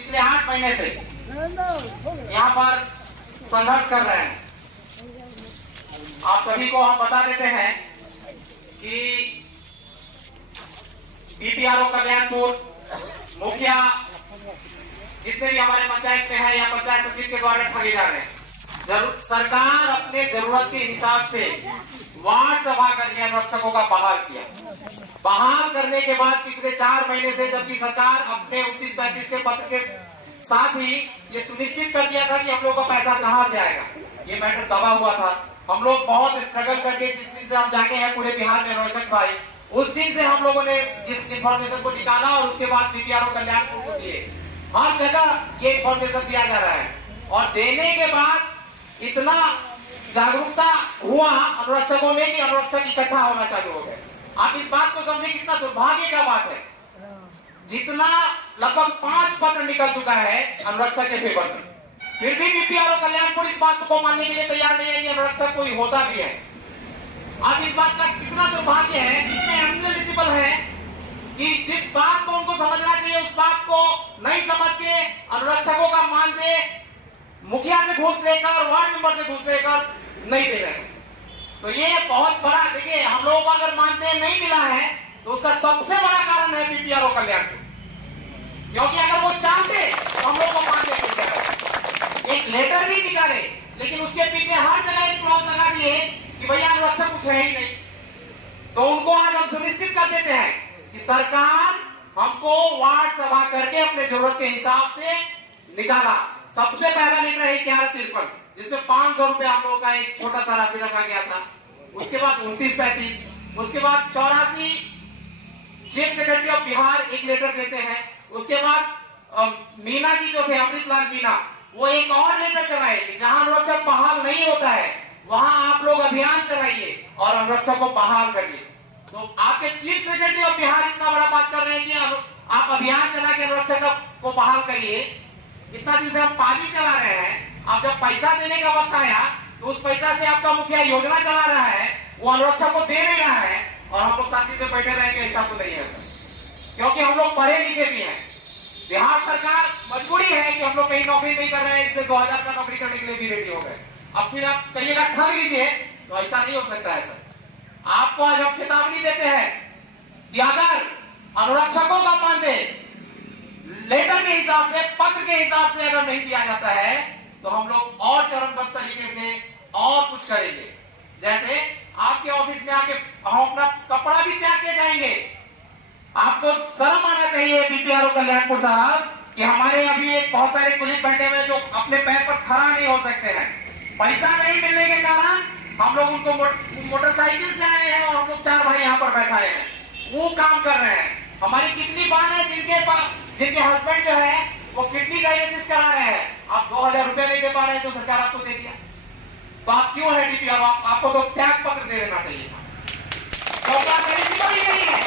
पिछले 8 महीने से यहाँ पर संघर्ष कर रहे हैं। आप सभी को हम बता देते हैं कि बीपीआरओ कल्याणपुर मुखिया जितने भी हमारे पंचायत में है या पंचायत सचिव के द्वारा ठगे जा रहे हैं। सरकार अपने जरूरत के हिसाब से वार्ड सभा करके अनुरक्षकों का बहाल किया। बहाल करने के बाद पिछले 4 महीने से जबकि सरकार अपने 29-35 के पत्र के साथ ही ये सुनिश्चित कर दिया था कि हम लोग का पैसा कहां से आएगा, ये मैटर दबा हुआ था। हम लोग बहुत स्ट्रगल करके जिस दिन से हम जाके हैं पूरे बिहार में अनुरक्षक भाई, उस दिन से हम लोगों ने इस इंफॉर्मेशन को निकाला और उसके बाद बीपीआरओ कल्याणपुर को दिए। हर जगह ये इंफॉर्मेशन दिया जा रहा है और देने के बाद इतना जागरूकता हुआ अनुरक्षकों में कि अनुरक्षक इकट्ठा होना चालू हो गए। आप इस बात को समझे कितना दुर्भाग्य का बात है। जितना लगभग 5 पत्र निकल चुका है अनुरक्षक के फेवर में, फिर भी बीपीआरओ कल्याणपुर इस बात को मानने के लिए तैयार नहीं है कि अनुरक्षक कोई होता भी है। आप इस बात का कितना दुर्भाग्य है, कितने अनएलिजिबल है कि जिस बात को उनको समझना चाहिए उस बात को नहीं समझ के अनुरक्षकों का मानदेय मुखिया से घूस लेकर वार्ड मेंबर से घूस लेकर नहीं दे रहे हैं। तो ये बहुत बड़ा, देखिए हम लोगों को अगर मानदेय नहीं मिला है तो उसका सबसे बड़ा कारण है बीपीआरओ कल्याणपुर, क्योंकि अगर वो चाहते तो हम लोगों को मानदेय मिल जाए। एक लेटर भी निकाले लेकिन उसके पीछे हर जगह एक क्लॉज लगा दिए कि भैया अनुरक्षक कुछ है ही नहीं। तो उनको आज हम सुनिश्चित कर देते हैं कि सरकार हमको वार्ड सभा करके अपने जरूरत के हिसाब से निकाला। सबसे पहला लेटर है 1153 जिसमें 500 रुपए हम लोगों का एक छोटा सा राशि रखा गया था। उसके बाद 29-35, उसके बाद 84 चीफ सेक्रेटरी ऑफ बिहार एक लेटर देते हैं। उसके बाद मीना जी जो थे अमृतलाल मीना, वो एक और लेटर चलाए कि जहां अनुरक्षक बहाल नहीं होता है वहां आप लोग अभियान चलाइए और अनुरक्षक को बहाल करिए। तो आपके चीफ सेक्रेटरी ऑफ बिहार इतना बड़ा बात कर रहे हैं कि आप अभियान चला के अनुरक्षक को बहाल करिए। इतना दिन से हम पानी चला रहे हैं, अब जब पैसा देने का वक्त आया तो उस पैसा से आपका मुखिया योजना चला रहा है, वो अनुरक्षक को दे नहीं रहा है और हम लोग साथी से बैठे रहेंगे, ऐसा तो नहीं है सर। क्योंकि हम लोग पढ़े लिखे भी हैं। बिहार सरकार मजबूरी है कि हम लोग कहीं नौकरी नहीं कर रहे हैं, इसलिए 2000 का नौकरी करने के लिए भी रेडी हो गए। अब फिर आप कहिएगा ठग लीजिए, तो ऐसा नहीं हो सकता है सर। आपको आज हम चेतावनी देते हैं कि अगर अनुरक्षकों का मानदेय लेटर के हिसाब से, पत्र के हिसाब से अगर नहीं दिया जाता है तो हम लोग और चरणबद्ध तरीके से और कुछ करेंगे। जैसे आपके ऑफिस में आके हम अपना कपड़ा भी त्याग के जाएंगे। आपको शर्म आना चाहिए बीपीआरओ कल्याणपुर साहब कि हमारे अभी एक बहुत सारे पुलिस बैठे हुए जो अपने पैर पर खड़ा नहीं हो सकते हैं। पैसा नहीं मिलने के कारण हम लोग उनको मोटरसाइकिल से आए हैं और हम लोग 4 भाई यहाँ पर बैठाए हैं, वो काम कर रहे हैं। हमारी कितनी बार है जिनके हस्बैंड जो है वो किडनी डायलिसिस करा रहे हैं, आप 2000 रुपए नहीं दे पा रहे हैं तो सरकार आपको दे दिया। तो आप क्यों है डीपीआर? आपको तो त्याग पत्र दे देना चाहिए था, क्योंकि आप एलिजिबल ही नहीं है।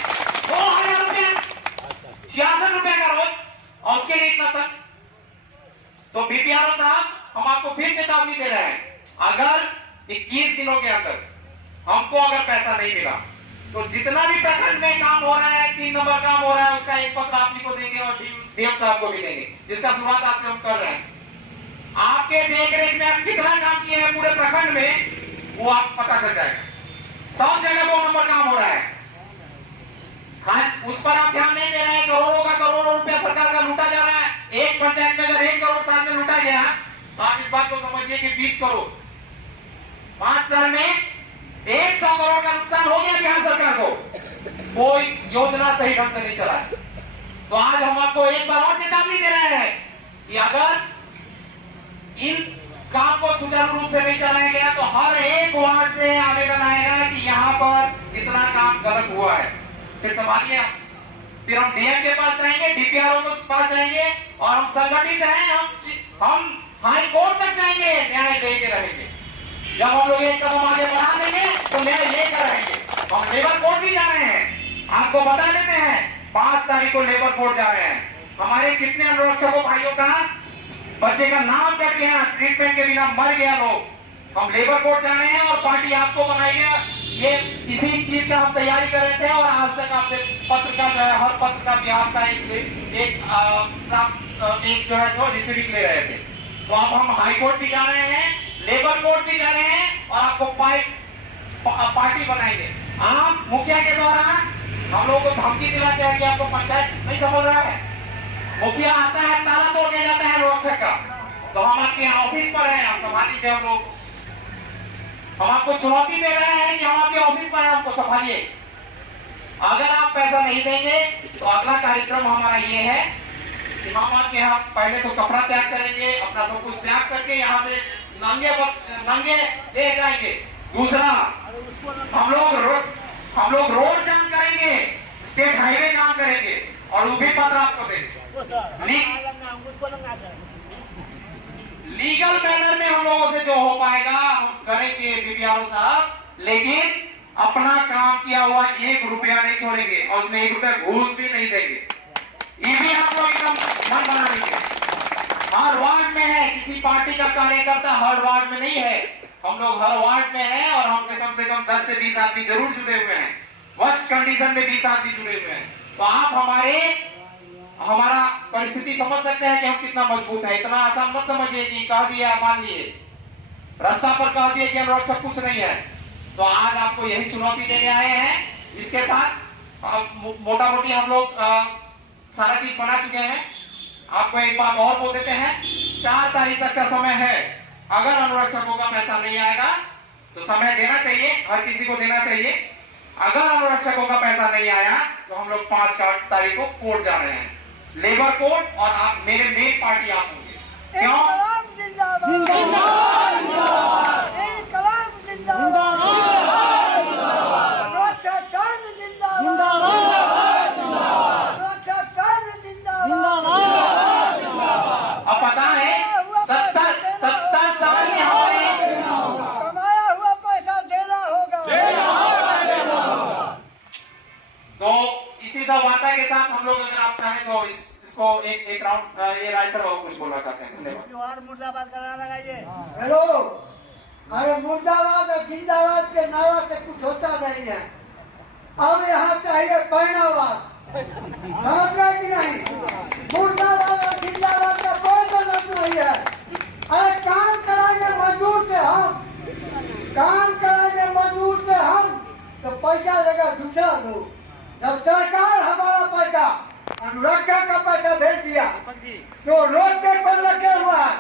2000 रुपए 66 रुपए का रोज और उसके लिए इतना तक। तो बीपीआरओ साहब हम आपको फिर चेतावनी दे रहे हैं, अगर 21 दिनों के अंदर हमको अगर पैसा नहीं मिला तो जितना भी प्रखंड में काम हो रहा है, 3 नंबर काम हो रहा है, उसका एक पत्र आप ही को देंगे और डीएम साहब को भी देंगे, जिसका शुरुआत आज से हम कर रहे हैं। आपके देख रेख में आप कितना काम किए हैं पूरे प्रखंड में वो आप पता चल जाएगा। सब जगह 2 नंबर काम हो रहा है, उस पर आप ध्यान नहीं दे रहे हैं। करोड़ों का करोड़ों रुपया सरकार का लूटा जा रहा है। एक पंचायत में अगर 1 करोड़ साल में लूटा गया तो आप इस बात को समझिए कि 20 करोड़ 5 साल में 100 करोड़ का नुकसान हो गया बिहार सरकार को। कोई योजना सही ढंग से नहीं चला है। तो आज हम आपको एक बार और चेतावनी दे रहे हैं कि अगर इन काम को सुचारू रूप से नहीं चलाया गया तो हर एक वार्ड से आवेदन आएगा कि यहाँ पर इतना काम गलत हुआ है, फिर संभालिए। फिर हम डीएम के पास जाएंगे, डीपीआरओ के पास जाएंगे और हम संगठित हैं, हम हाई कोर्ट तक जाएंगे, न्याय लेके रहेंगे। जब हम लोग एक कदम आगे बढ़ा देंगे तो न्याय लेकर रहेंगे। हम लेबर कोर्ट भी जा रहे हैं, आपको बता देते हैं 5 तारीख को लेबर कोर्ट जा रहे हैं। हमारे कितने अनुरक्षकों भाइयों का बच्चे का नाम कट गया, ट्रीटमेंट के बिना मर गया लोग। हम लेबर कोर्ट जा रहे हैं और पार्टी आपको बनाएगा। ये इसी चीज का हम तैयारी कर रहे थे और आज तक आपसे पत्र का जो है हर पत्र का बिहार का एक एक जो है सो रिसीविंग ले रहे थे। तो अब हम हाई कोर्ट भी जा रहे हैं, लेबर कोर्ट भी जा रहे हैं और आपको पार्टी बनाएंगे। आप मुखिया के द्वारा हम लोगों को धमकी दिलाते हैं कि आपको पंचायत नहीं समझ रहा है। मुखिया आता है, ताला तोड़ के जाता है रोक्षक का, तो हम आपके यहाँ ऑफिस पर हैं, आप संभालिए। हम लोग हम आपको चुनौती दे रहे हैं कि हम आपके ऑफिस पर हैं, हमको संभालिए। अगर आप पैसा नहीं देंगे तो अगला कार्यक्रम हमारा ये है कि हम आपके यहाँ पहले तो कपड़ा त्याग करेंगे, अपना सब कुछ त्याग करके यहाँ से नंगे ले जाएंगे। दूसरा, हम लोग रोड जाम करेंगे, स्टेट हाईवे जाम करेंगे और वो भी पत्र आपको देंगे। लीगल मैनर में हम लोगों से जो हो पाएगा हम करेंगे बीपीआरओ साहब, लेकिन अपना काम किया हुआ 1 रुपया नहीं छोड़ेंगे और उसमें 1 रुपया घूस भी नहीं देंगे। ये भी आप लोग एकदम मन बना लीजिए। हर वार्ड में है, किसी पार्टी का कार्यकर्ता हर वार्ड में नहीं है, हम लोग हर वार्ड में हैं और हमसे कम से कम 10 से 20 आदमी जरूर जुड़े हुए हैं। वर्स्ट कंडीशन में 20 आदमी जुड़े हुए हैं। तो आप हमारा परिस्थिति समझ सकते हैं कि हम कितना मजबूत है। इतना आसान मत समझिए कि कह दिया मान लिए, रास्ता पर कह दिया कि हम सब कुछ नहीं है। तो आज आपको यही चुनौती देने आए हैं। इसके साथ मोटा मोटी हम लोग सारा चीज बना चुके हैं। आपको एक बात और बोल देते हैं, 4 तारीख तक का समय है। अगर अनुरक्षकों का पैसा नहीं आएगा तो समय देना चाहिए, हर किसी को देना चाहिए। अगर अनुरक्षकों का पैसा नहीं आया तो हम लोग 5 तारीख को कोर्ट जा रहे हैं, लेबर कोर्ट, और आप मेरे मेन पार्टी आप होंगे। क्यों? अब पता है 70 साल में हमारे कमाया हुआ पैसा देना होगा। तो इसी सब वार्ता के साथ हम लोग, अगर आप चाहें तो इसको एक राउंड, ये राय सर कुछ बोलना चाहते हैं। धन्यवाद। जोहार मुर्दाबाद कराना लगाइए। हेलो, अरे मुर्दाबाद और जिंदाबाद के नारा से कुछ होता नहीं है। अब यहाँ चाहिए पैनाबाद, समझ गए कि नहीं? मुर्दाबाद और जिंदाबाद का कोई मतलब नहीं है। अरे काम कराएंगे मजदूर से हम, काम कराएंगे मजदूर से हम, तो पैसा देगा दूसरा लोग। जब सरकार हमारा पैसा अनुरक्षक का पैसा भेज दिया तो रोड पे पर लगे हुआ है,